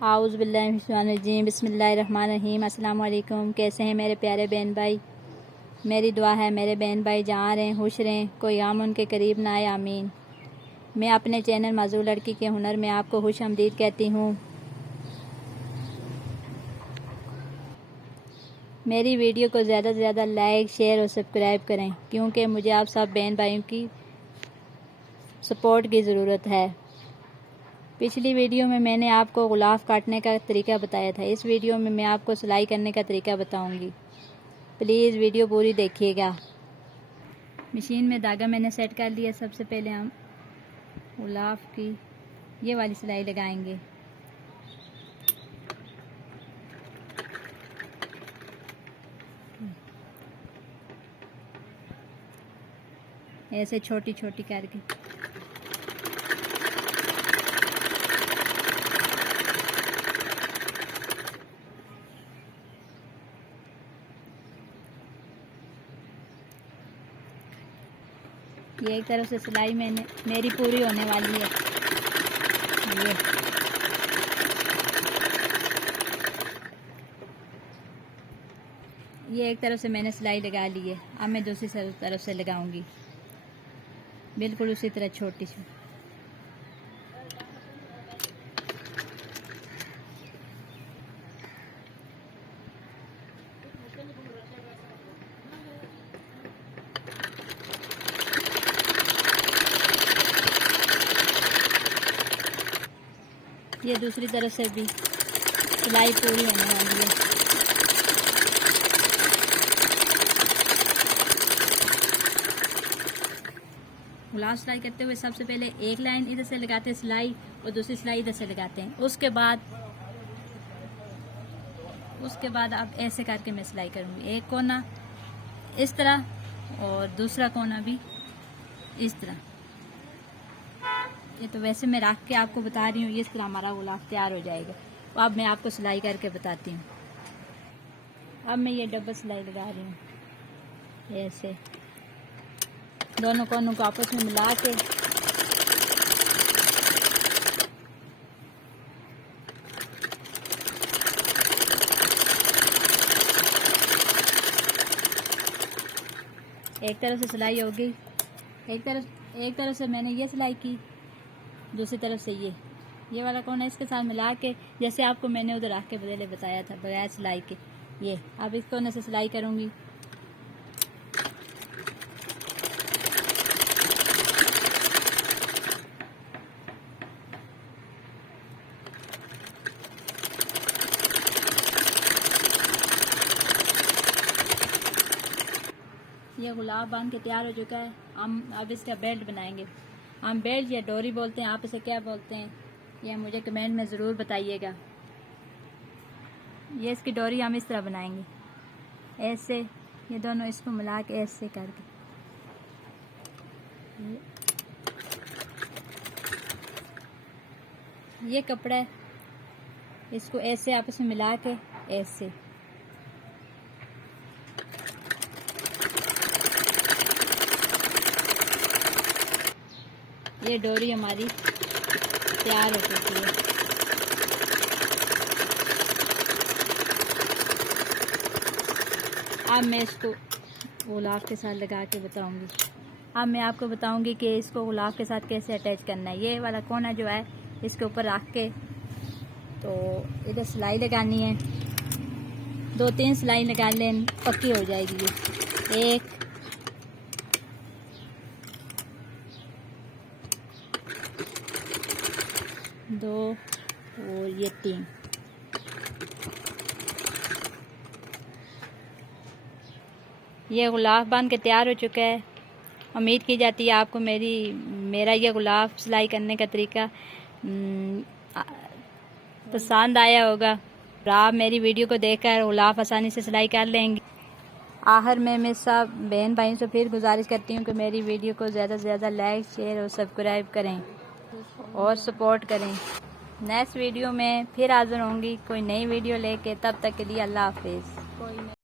आऊज़ बिल्लाहि मिनश शैतानिर रजीम बिस्मिल्लाहिर्रहमानिर्रहीम। अस्सलाम वालेकुम। कैसे हैं मेरे प्यारे बहन भाई। मेरी दुआ है मेरे बहन भाई जहाँ रहें खुश रहें, कोई आम उनके करीब ना आए, आमीन। मैं अपने चैनल माज़ूर लड़की के हुनर में आपको खुश आमदीद कहती हूँ। मेरी वीडियो को ज़्यादा से ज़्यादा लाइक शेयर और सब्सक्राइब करें, क्योंकि मुझे आप सब बहन भाइयों की सपोर्ट की ज़रूरत है। पिछली वीडियो में मैंने आपको गुलाफ काटने का तरीका बताया था। इस वीडियो में मैं आपको सिलाई करने का तरीका बताऊंगी। प्लीज़ वीडियो पूरी देखिएगा। मशीन में धागा मैंने सेट कर लिया। सबसे पहले हम गुलाफ की ये वाली सिलाई लगाएंगे। ऐसे छोटी छोटी करके ये एक तरफ से सिलाई मेरी पूरी होने वाली है। ये एक तरफ से मैंने सिलाई लगा ली है। अब मैं दूसरी तरफ से लगाऊंगी, बिल्कुल उसी तरह छोटी सी। ये दूसरी तरफ से भी सिलाई पूरी होने वाली है। गुलाब सिलाई करते हुए सबसे पहले एक लाइन इधर से लगाते हैं सिलाई और दूसरी सिलाई इधर से लगाते हैं। उसके बाद अब ऐसे करके मैं सिलाई करूँगी। एक कोना इस तरह और दूसरा कोना भी इस तरह। ये तो वैसे मैं रख के आपको बता रही हूँ। इस तरह हमारा गुलाब तैयार हो जाएगा। तो अब मैं आपको सिलाई करके बताती हूँ। अब मैं ये डबल सिलाई लगा रही हूँ। ऐसे दोनों कोनों को आपस में मिला के एक तरफ से सिलाई होगी। एक तरफ से मैंने ये सिलाई की, दूसरी तरफ से ये वाला कोना इसके साथ मिला के, जैसे आपको मैंने उधर रख के बदले बताया था बगैर सिलाई के। ये अब इस कोने से सिलाई करूँगी। ये गुलाब बन के तैयार हो चुका है। हम अब इसका बेल्ट बनाएंगे। हम बेल्ट या डोरी बोलते हैं, आप इसे क्या बोलते हैं ये मुझे कमेंट में ज़रूर बताइएगा। ये इसकी डोरी हम इस तरह बनाएंगे। ऐसे ये दोनों इसको मिला के ऐसे करके ये कपड़ा है, इसको ऐसे आपस में मिला के ऐसे ये डोरी हमारी तैयार हो चुकी है। अब मैं इसको गुलाब के साथ लगा के बताऊंगी। अब मैं आपको बताऊंगी कि इसको गुलाब के साथ कैसे अटैच करना है। ये वाला कोना जो है इसके ऊपर रख के तो इधर सिलाई लगानी है। 2-3 सिलाई लगा लें, पक्की हो जाएगी। ये 1 2 और ये 3। ये गुलाब बन के तैयार हो चुका है। उम्मीद की जाती है आपको मेरा ये गुलाब सिलाई करने का तरीका पसंद आया होगा और आप मेरी वीडियो को देखकर गुलाब आसानी से सिलाई कर लेंगे। आखिर में मैं सब बहन भाइयों से फिर गुजारिश करती हूँ कि मेरी वीडियो को ज़्यादा से ज़्यादा लाइक शेयर और सब्सक्राइब करें और सपोर्ट करें। नेक्स्ट वीडियो में फिर हाज़िर होंगी कोई नई वीडियो लेके। तब तक के लिए अल्लाह हाफिज़।